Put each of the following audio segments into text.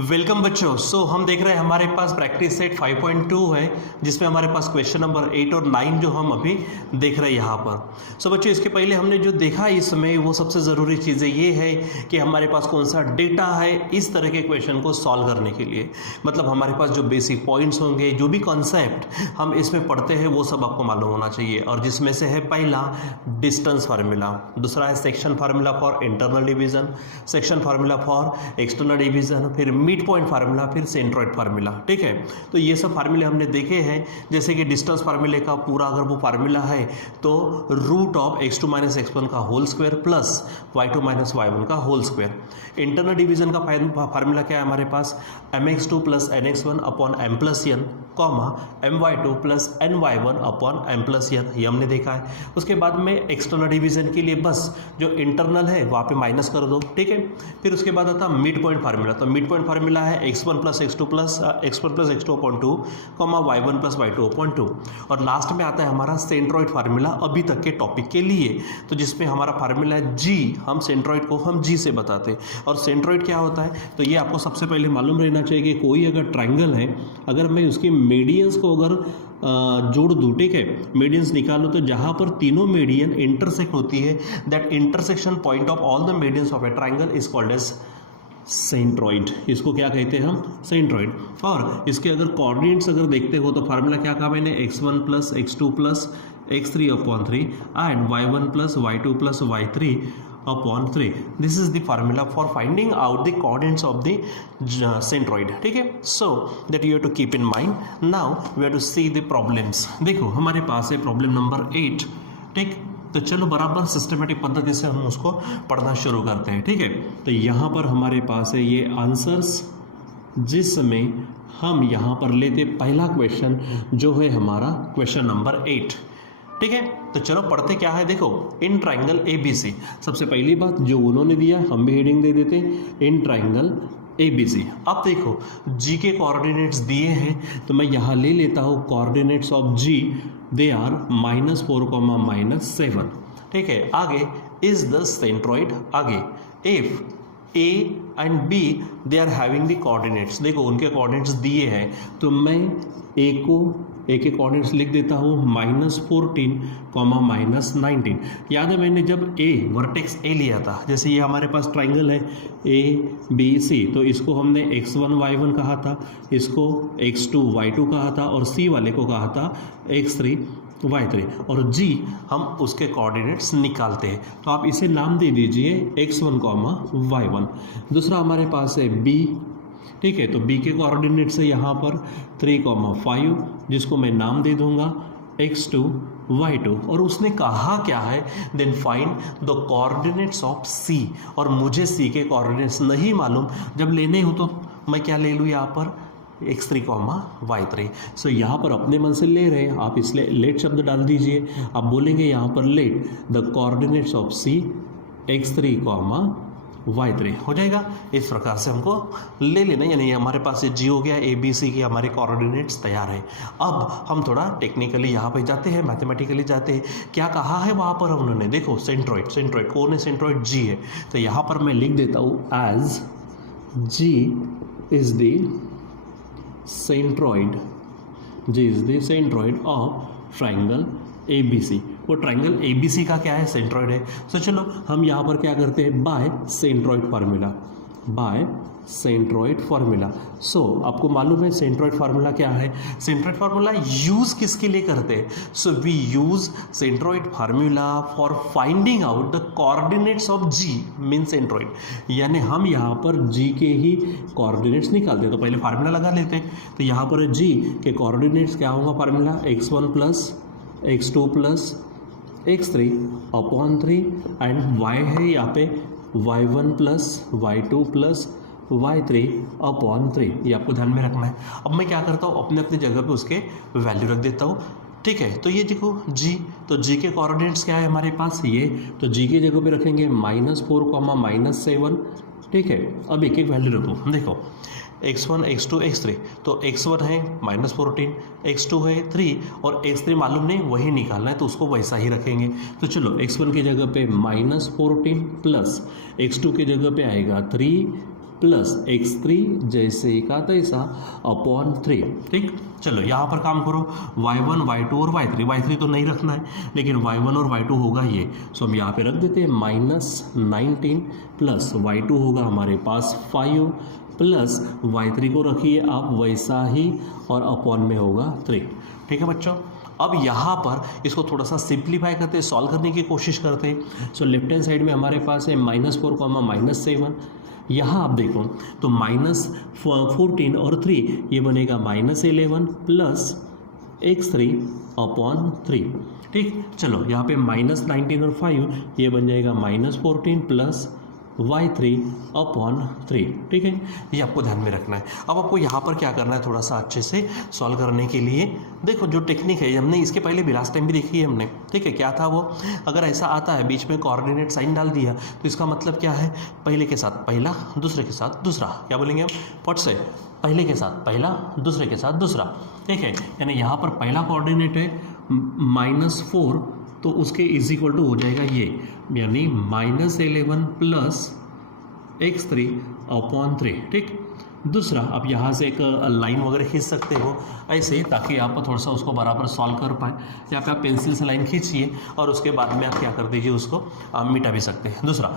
Welcome बच्चों। हम देख रहे हैं हमारे पास प्रैक्टिस सेट 5.2 है जिसमें हमारे पास क्वेश्चन नंबर 8 और 9 जो हम अभी देख रहे हैं यहाँ पर। बच्चों इसके पहले हमने जो देखा इसमें वो सबसे ज़रूरी चीज़ें ये है कि हमारे पास कौन सा डेटा है इस तरह के क्वेश्चन को सॉल्व करने के लिए। मतलब हमारे पास जो बेसिक पॉइंट्स होंगे, जो भी कॉन्सेप्ट हम इसमें पढ़ते हैं वो सब आपको मालूम होना चाहिए। और जिसमें से है पहला डिस्टेंस फार्मूला, दूसरा है section formula for internal division, section formula for external division, फिर मिड पॉइंट फार्मूला, फिर सेंट्रोइड फार्मूला। ठीक है, तो ये सब फार्मूले हमने देखे हैं। जैसे कि डिस्टेंस फार्मूले का पूरा अगर वो फार्मूला है तो root of x2 minus x1 का whole square plus y2 minus y1 का होल स्क्वायर। इंटरनल डिवीजन का फार्मूला क्या है हमारे पास, mx2 plus nx1 upon m plus n comma my2 plus ny1 upon m plus n, ये हमने देखा है। उसके बाद में एक्सटर्नल डिवीजन के लिए बस जो इंटरनल है वहाँ पे माइनस कर दो। ठीक है, फिर उसके बाद आता मिड पॉइंट फार्मूला। तो मिड पॉइंट फार्मूला है x1 plus x2 plus x1 plus x2 upon 2 comma y1 plus y2 upon 2। और लास्ट में आता है हमारा सेंट्रोइड फार्मूला अभी तक के टॉपिक के लिए, तो जिसमें हमारा फार्मूला है g, हम सेंट्रोइड को हम g से बताते हैं। और सेंट्रोइड क्या होता है तो ये आपको सबसे पहले मालूम रहना चाहिए कि कोई अगर ट्राइंगल है, अगर मैं उसकी मीडियंस को अगर जोड़ दूँ, ठीक है, मीडियंस निकालो, तो जहाँ पर तीनों मीडियन इंटरसेक्ट होती है that intersection point of all the medians of a triangle is called as centroid. इसको क्या कहते हैं हम, सेंट्रोइड। और इसके अगर कोऑर्डिनेट्स अगर देखते हो तो फार्मूला क्या कहा मैंने, x1 plus x2 plus x3 upon 3 and y1 plus y2 plus y3 upon 3. This is the formula for finding out the coordinates of the centroid. ठीक है, so that you have to keep in mind. Now we have to see the problems. देखो हमारे पास है problem number 8। ठीक, तो चलो बराबर systematic पद्धति से हम उसको पढ़ना शुरू करते हैं। ठीक है, तो यहाँ पर हमारे पास है ये आंसर्स, जिसमें हम यहाँ पर लेते पहला क्वेश्चन जो है हमारा क्वेश्चन नंबर 8। ठीक है, तो चलो पढ़ते क्या है। देखो, इन ट्राइंगल ABC, सबसे पहली बात जो उन्होंने दिया हम भी हेडिंग दे देते हैं, इन ट्राइंगल ABC। अब देखो G के कोऑर्डिनेट्स दिए हैं तो मैं यहाँ ले लेता हूँ coordinates of G, they are -4, -7। ठीक है, आगे इज द सेंट्रोइड। आगे if A and B they are having the coordinates, देखो उनके कोऑर्डिनेट्स दिए हैं तो मैं A के कोऑर्डिनेट्स लिख देता हूँ -14, -19। याद है मैंने जब वर्टेक्स A लिया था, जैसे ये हमारे पास ट्राइंगल है ABC, तो इसको हमने x1 y1 कहा था, इसको x2 y2 कहा था और C वाले को कहा था x3 y3, और G हम उसके कोऑर्डिनेट्स निकालते हैं। तो आप इसे नाम दे दीजिए x1, y1। दूसरा हमारे पास है B। ठीक है, तो B के कोऑर्डिनेट्स है यहाँ पर 3, 5, जिसको मैं नाम दे दूंगा x2 y2। और उसने कहा क्या है, then find the coordinates of C। और मुझे C के कोऑर्डिनेट्स नहीं मालूम, जब लेने हो तो मैं क्या ले लूँ यहाँ पर x3, y3। सो यहाँ पर अपने मन से ले रहे हैं आप, इसलिए लेट शब्द डाल दीजिए। आप बोलेंगे यहाँ पर let the coordinates of C x3, y3 हो जाएगा। इस प्रकार से हमको ले लेना, यानी हमारे पास ये G हो गया, ABC के हमारे कोऑर्डिनेट्स तैयार है। अब हम थोड़ा टेक्निकली यहाँ पे जाते हैं, मैथमेटिकली जाते हैं। क्या कहा है वहाँ पर उन्होंने, देखो सेंट्रोइड कौन है, सेंट्रोइड G है। तो यहाँ पर मैं लिख देता हूँ as G is the centroid of triangle ABC। वो ट्राइंगल ABC का क्या है, सेंट्रोइड है। तो चलो हम यहाँ पर क्या करते हैं, बाय सेंट्रोइड फार्मूला। सो आपको मालूम है सेंट्रोइड फार्मूला क्या है, सेंट्रोइड फार्मूला यूज किसके लिए करते हैं, so we use centroid formula for finding out the coordinates of G mean centroid. यानी हम यहाँ पर G के ही कोऑर्डिनेट्स निकालते हैं। तो पहले फार्मूला लगा लेते हैं। तो यहाँ पर G के कोऑर्डिनेट्स क्या होगा, formula x1 plus x2 plus x3 upon 3 and y है यहाँ पे y1 plus y2 plus y3 upon 3, ये आपको ध्यान में रखना है। अब मैं क्या करता हूँ, अपने अपने जगह पे उसके वैल्यू रख देता हूँ। ठीक है, तो ये देखो G, तो G के कोऑर्डिनेट्स क्या है हमारे पास, ये तो G के जगह पे रखेंगे -4, -7। ठीक है, अब एक एक वैल्यू रखो। देखो x1, x2, x3, तो x1 है -14, x2 है 3 और x3 मालूम नहीं, वही निकालना है तो उसको वैसा ही रखेंगे। तो चलो x1 की जगह पे -14 प्लस x2 की जगह पे आएगा 3 प्लस x3 जैसे का तैसा अपॉन 3। ठीक, चलो यहाँ पर काम करो, y1 y2 और y3 तो नहीं रखना है, लेकिन y1 और y2 होगा ये, सो हम यहाँ पे रख देते हैं -19 प्लस y2 होगा हमारे पास 5 प्लस y3 को रखिए आप वैसा ही और अपॉन में होगा 3। ठीक है बच्चों, अब यहाँ पर इसको थोड़ा सा सिंप्लीफाई करते हैं, सॉल्व करने की कोशिश करते हैं। सो लेफ्ट हैंड साइड में हमारे पास है -4 -7, यहाँ आप देखो तो -14 और 3 ये बनेगा -11 प्लस x3 अपॉन 3। ठीक, चलो यहाँ पे -19 और 5 ये बन जाएगा -14 प्लस y3 अपॉन 3। ठीक है, ये आपको ध्यान में रखना है। अब आपको यहाँ पर क्या करना है, थोड़ा सा अच्छे से सॉल्व करने के लिए देखो जो टेक्निक है, हमने इसके पहले भी लास्ट टाइम भी देखी है हमने। ठीक है, क्या था वो, अगर ऐसा आता है बीच में कोऑर्डिनेट साइन डाल दिया तो इसका मतलब क्या है, पहले के साथ पहला, दूसरे के साथ दूसरा, क्या बोलेंगे हम फट से, पहले के साथ पहला, दूसरे के साथ दूसरा। ठीक है, यानी यहाँ पर पहला कोऑर्डिनेट है -4 तो उसके इज इक्वल टू हो जाएगा ये, यानी -11 प्लस x3 अपॉन 3। ठीक, दूसरा आप यहाँ से एक लाइन वगैरह खींच सकते हो ऐसे, ताकि आप थोड़ा सा उसको बराबर सॉल्व कर पाए। यहाँ पे आप पेंसिल से लाइन खींचिए और उसके बाद में आप क्या कर दीजिए, उसको आप मिटा भी सकते हैं। दूसरा,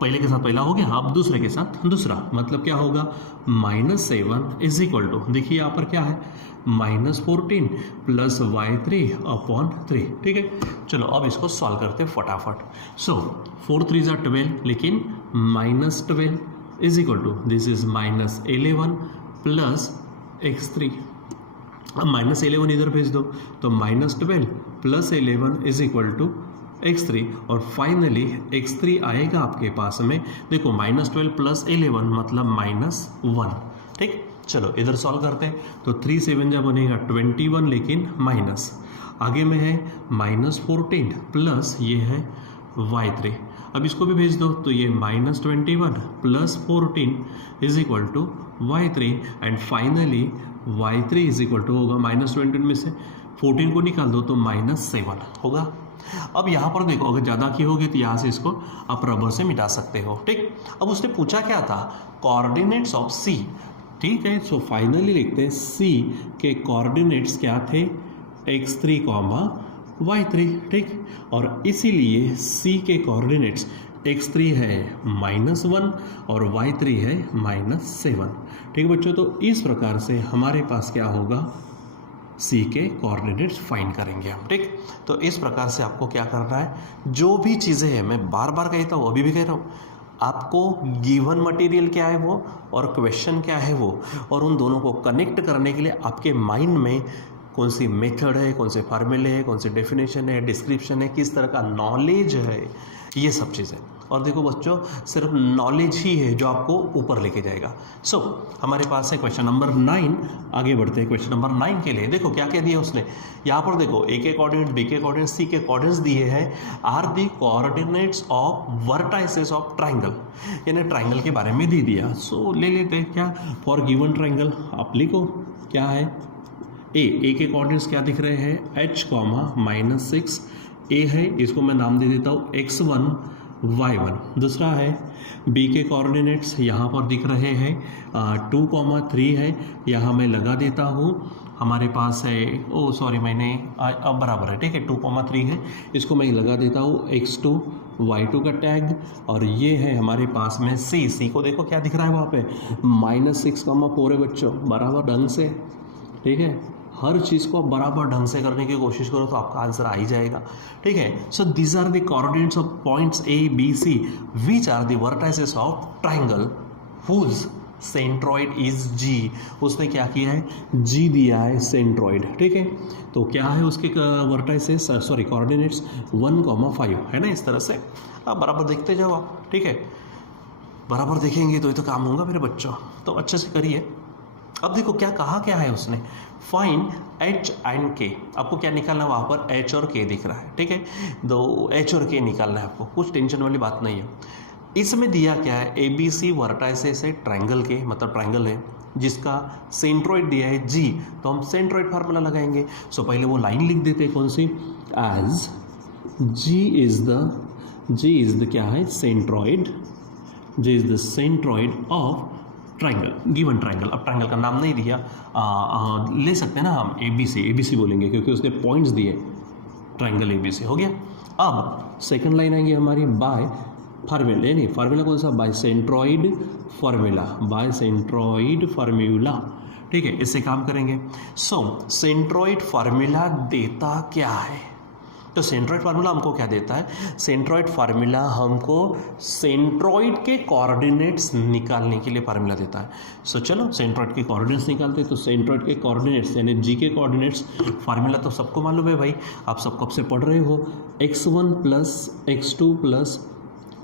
पहले के साथ पहला हो गया, अब दूसरे के साथ दूसरा, मतलब क्या होगा -7 इज इक्वल टू, देखिए यहाँ पर क्या है -14 प्लस y3 अपॉन 3। ठीक है, चलो अब इसको सॉल्व करते हैं फटाफट। सो 4 3 = 12, लेकिन -12 is equal to this is -11 plus x3। अब -11 इधर भेज दो तो -12 plus 11 is equal to x3, और फाइनली x3 आएगा आपके पास में, देखो -12 प्लस 11 मतलब -1। ठीक, चलो इधर सॉल्व करते हैं तो 3 7 जा बनेगा 21, लेकिन माइनस आगे में है -14 प्लस ये है y3। अब इसको भी भेज दो तो ये -21 plus 14 is equal to y3, and finally y3 is equal to होगा -20 में से 14 को निकाल दो तो -7 होगा। अब यहाँ पर देखो, अगर ज़्यादा की होगी तो यहाँ से इसको आप रबर से मिटा सकते हो। ठीक, अब उसने पूछा क्या था, कोऑर्डिनेट्स ऑफ C। ठीक है, सो फाइनली लिखते हैं C के कोऑर्डिनेट्स क्या थे, x3, y3। ठीक, और इसीलिए C के कोऑर्डिनेट्स x3 है -1 और y3 है -7। ठीक बच्चों, तो इस प्रकार से हमारे पास क्या होगा, C के कोऑर्डिनेट्स फाइंड करेंगे हम। ठीक, तो इस प्रकार से आपको क्या करना है, जो भी चीज़ें हैं, मैं बार बार कहता हूँ, अभी भी कह रहा हूँ, आपको गिवन मटेरियल क्या है वो और क्वेश्चन क्या है वो, और उन दोनों को कनेक्ट करने के लिए आपके माइंड में कौन सी मेथड है, कौन से फार्मूले है, कौन सी डेफिनेशन है, डिस्क्रिप्शन है, किस तरह का नॉलेज है, ये सब चीज़ें। और देखो बच्चों, सिर्फ नॉलेज ही है जो आपको ऊपर लेके जाएगा। सो हमारे पास है क्वेश्चन नंबर 9, आगे बढ़ते हैं क्वेश्चन नंबर 9 के लिए। देखो क्या क्या दिया उसने, यहाँ पर देखो A के कोऑर्डिनेट, B के कोऑर्डिनेट, C के कोऑर्डिनेट्स दिए हैं, are the coordinates of vertices of triangle, यानी ट्राइंगल के बारे में दे दिया। सो ले लेते हैं क्या, फॉर गिवन ट्राइंगल आप लिखो क्या है, A के कोऑर्डिनेट्स क्या दिख रहे हैं, h, -6 A है, इसको मैं नाम दे देता हूँ x1 y1। दूसरा है B के कोऑर्डिनेट्स यहाँ पर दिख रहे हैं 2, 3 है, यहाँ मैं लगा देता हूँ, हमारे पास है, ओ सॉरी मैंने अब बराबर है, ठीक है 2, 3 है, इसको मैं लगा देता हूँ x2 y2 का टैग, और ये है हमारे पास में C को देखो क्या दिख रहा है वहाँ पे -6, 4 है बच्चों, बराबर ढंग से। ठीक है, हर चीज़ को आप बराबर ढंग से करने की कोशिश करो तो आपका आंसर आ ही जाएगा। ठीक है, so this are the coordinates of points A, B, C which are the vertices of triangle whose centroid is G। उसने क्या किया है, G दिया है सेंट्रॉइड। ठीक है, तो क्या है उसके वर्टाइसेस, सॉरी कोऑर्डिनेट्स 1, 5 है ना, इस तरह से आप बराबर देखते जाओ आप। ठीक है, बराबर देखेंगे तो ये तो काम होगा मेरे बच्चों, तो अच्छे से करिए। अब देखो क्या कहा, क्या है उसने, फाइंड H एंड K। आपको क्या निकालना है, वहाँ पर H और K दिख रहा है। ठीक है, दो H और K निकालना है आपको, कुछ टेंशन वाली बात नहीं है। इसमें दिया क्या है, ABC वर्टाइसेस है ट्राइंगल के, मतलब ट्राइंगल है जिसका सेंट्रॉइड दिया है G, तो हम सेंट्रॉइड फार्मूला लगाएंगे। सो पहले वो लाइन लिख देते हैं, कौन सी, एज G इज द क्या है, centroid J is the centroid of triangle, given triangle. अब ट्राइंगल का नाम नहीं दिया, ले सकते हैं ना हम ABC बोलेंगे क्योंकि उसने पॉइंट्स दिए, ट्राइंगल ABC हो गया। अब सेकंड लाइन आएंगी हमारी बाय फार्मूला, नहीं फार्मूला कौन सा, by centroid formula, by centroid formula, ठीक है, इससे काम करेंगे। सो सेंट्रॉइड फार्मूला देता क्या है, तो सेंट्रॉइड फार्मूला हमको क्या देता है, सेंट्रॉइड फार्मूला हमको सेंट्रॉइड के कोऑर्डिनेट्स निकालने के लिए फार्मूला देता है। सो चलो सेंट्रॉइड के कोऑर्डिनेट्स निकालते हैं। तो सेंट्रॉइड के कोऑर्डिनेट्स यानी जी के कोऑर्डिनेट्स, फार्मूला तो सबको मालूम है भाई, आप सब कब से पढ़ रहे हो, x1 plus x2 plus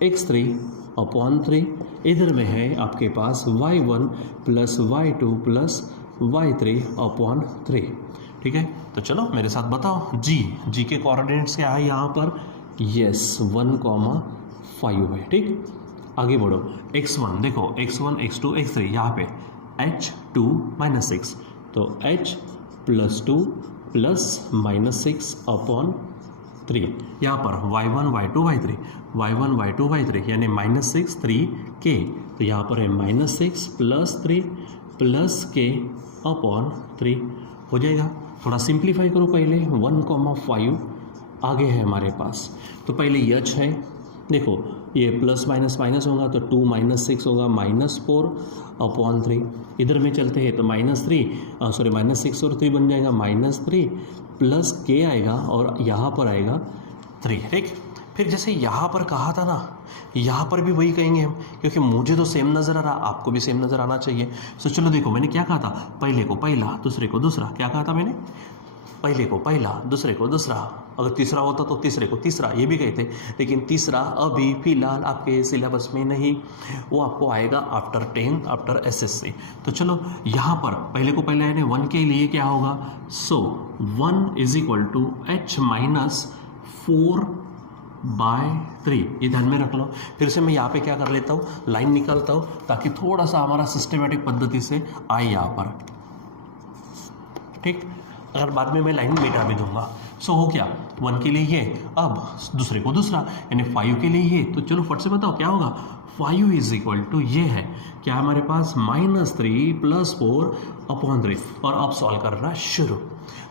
x3 upon 3, इधर में है आपके पास y1 plus y2 plus y3 upon 3, ठीक है। तो चलो मेरे साथ बताओ, जी के कोऑर्डिनेट्स क्या है यहाँ पर, यस 1,5 है, ठीक। आगे बढ़ो, x1 देखो, x1 x2 x3 यहाँ पे h2 माइनस 6, तो h plus 2 plus minus 6 upon 3, यहाँ पर y1 y2 y3, y1 y2 y3 यानी माइनस 6 3k, तो यहाँ पर है minus 6 plus 3 plus k upon 3 हो जाएगा। थोड़ा सिंप्लीफाई करो पहले, 1,5 आगे है हमारे पास, तो पहले यच है, देखो ये प्लस माइनस माइनस होगा तो 2 माइनस 6 होगा -4 अपॉन 3, इधर में चलते हैं तो माइनस 6 और 3 बन जाएगा -3 प्लस के आएगा और यहाँ पर आएगा 3, ठीक। फिर जैसे यहाँ पर कहा था ना, यहाँ पर भी वही कहेंगे हम, क्योंकि मुझे तो सेम नज़र आ रहा, आपको भी सेम नज़र आना चाहिए। तो चलो देखो मैंने क्या कहा था, पहले को पहला दूसरे को दूसरा, क्या कहा था मैंने, पहले को पहला दूसरे को दूसरा, अगर तीसरा होता तो तीसरे को तीसरा, ये भी कहते, लेकिन तीसरा अभी फिलहाल आपके सिलेबस में नहीं, वो आपको आएगा आफ्टर 10th आफ्टर SSC। तो चलो यहाँ पर पहले को पहला यानी 1 के लिए क्या होगा, so 1 is equal to h minus 4/3, ये ध्यान में रख लो। फिर से मैं यहाँ पे क्या कर लेता हूँ, लाइन निकालता हूँ ताकि थोड़ा सा हमारा सिस्टमेटिक पद्धति से आए यहाँ पर, ठीक। अगर बाद में मैं लाइन मिटा भी दूंगा। सो हो क्या, 1 के लिए ये, अब दूसरे को दूसरा यानी 5 के लिए ये, तो चलो फट से बताओ क्या होगा, 5 इज इक्वल टू ये है क्या हमारे पास -3 प्लस 4 अपॉन 3, और अब सॉल्व करना शुरू।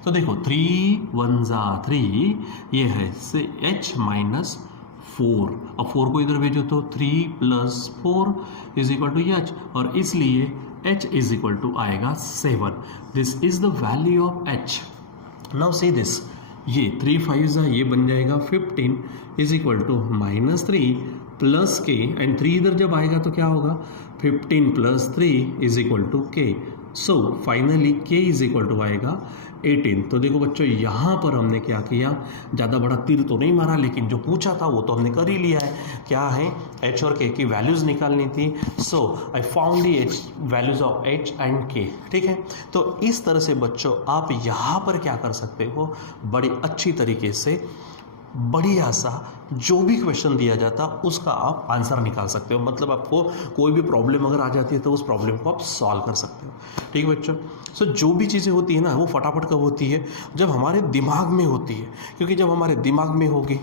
तो देखो 3 1 जा 3, ये है से h माइनस 4, अब 4 को इधर भेजो तो 3 plus 4 is equal to h, और इसलिए h इज इक्वल टू आएगा 7। This is the value of h। Now see this, ये 3 5 ये बन जाएगा 15 is equal to -3 plus k, and 3 इधर जब आएगा तो क्या होगा, 15 plus 3 is equal to k। So finally k is equal to आएगा 18। तो देखो बच्चों यहाँ पर हमने क्या किया, ज़्यादा बड़ा तीर तो नहीं मारा, लेकिन जो पूछा था वो तो हमने कर ही लिया है। क्या है, h और k की वैल्यूज़ निकालनी थी। So I found the values of h and k, ठीक है। तो इस तरह से बच्चों आप यहाँ पर क्या कर सकते हो, बड़ी अच्छी तरीके से बढ़िया सा जो भी क्वेश्चन दिया जाता उसका आप आंसर निकाल सकते हो। मतलब आपको कोई भी प्रॉब्लम अगर आ जाती है तो उस प्रॉब्लम को आप सॉल्व कर सकते हो, ठीक है बच्चों। सो जो भी चीज़ें होती है ना, वो फटाफट कब होती है, जब हमारे दिमाग में होती है, क्योंकि जब हमारे दिमाग में होगी,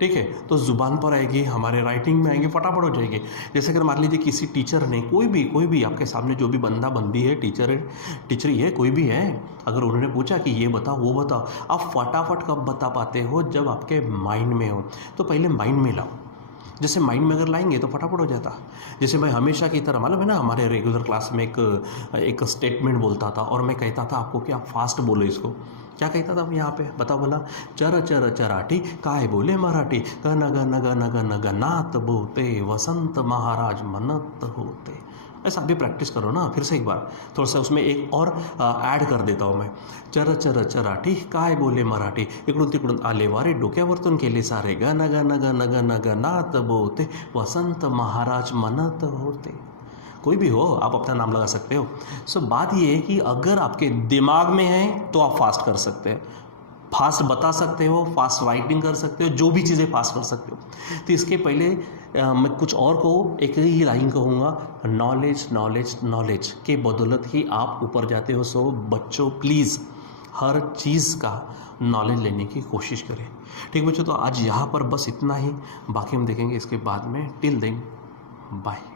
ठीक है, तो ज़ुबान पर आएगी, हमारे राइटिंग में आएंगे, फटाफट हो जाएगी। जैसे अगर मान लीजिए किसी टीचर ने, कोई भी आपके सामने जो भी बंदा बंदी है, टीचरी है, कोई भी है, अगर उन्होंने पूछा कि ये बताओ वो बताओ, आप फटाफट कब बता पाते हो, जब आपके माइंड में हो। तो पहले माइंड में लाओ, जैसे माइंड में अगर लाएंगे तो फटाफट हो जाता। जैसे मैं हमेशा की तरह, मालूम है ना, हमारे रेगुलर क्लास में एक स्टेटमेंट बोलता था और मैं कहता था आपको कि आप फास्ट बोलो इसको। क्या कहता था यहाँ पे बताओ भला, चर चर चराठी काय बोले मराठी, गन गन गन गन गनात बोते वसंत महाराज मनत होते। ऐसा भी प्रैक्टिस करो ना, फिर से एक बार थोड़ा सा उसमें एक और ऐड कर देता हूँ मैं। चर चर चराठी काय बोले मराठी, इकडून तिकडून आले वारे डोक्यावरतून केले सारे, गन गन गन गन गनात बोते वसंत महाराज मनत होते। कोई भी हो, आप अपना नाम लगा सकते हो। सो बात ये है कि अगर आपके दिमाग में है तो आप फास्ट कर सकते हो, फास्ट बता सकते हो, फास्ट राइटिंग कर सकते हो, जो भी चीज़ें फास्ट कर सकते हो। तो इसके पहले मैं कुछ और को एक ही लाइन कहूँगा, नॉलेज नॉलेज नॉलेज के बदौलत ही आप ऊपर जाते हो। सो बच्चों प्लीज़ हर चीज़ का नॉलेज लेने की कोशिश करें, ठीक बच्चों। तो आज यहाँ पर बस इतना ही, बाकी हम देखेंगे इसके बाद में। Till then bye.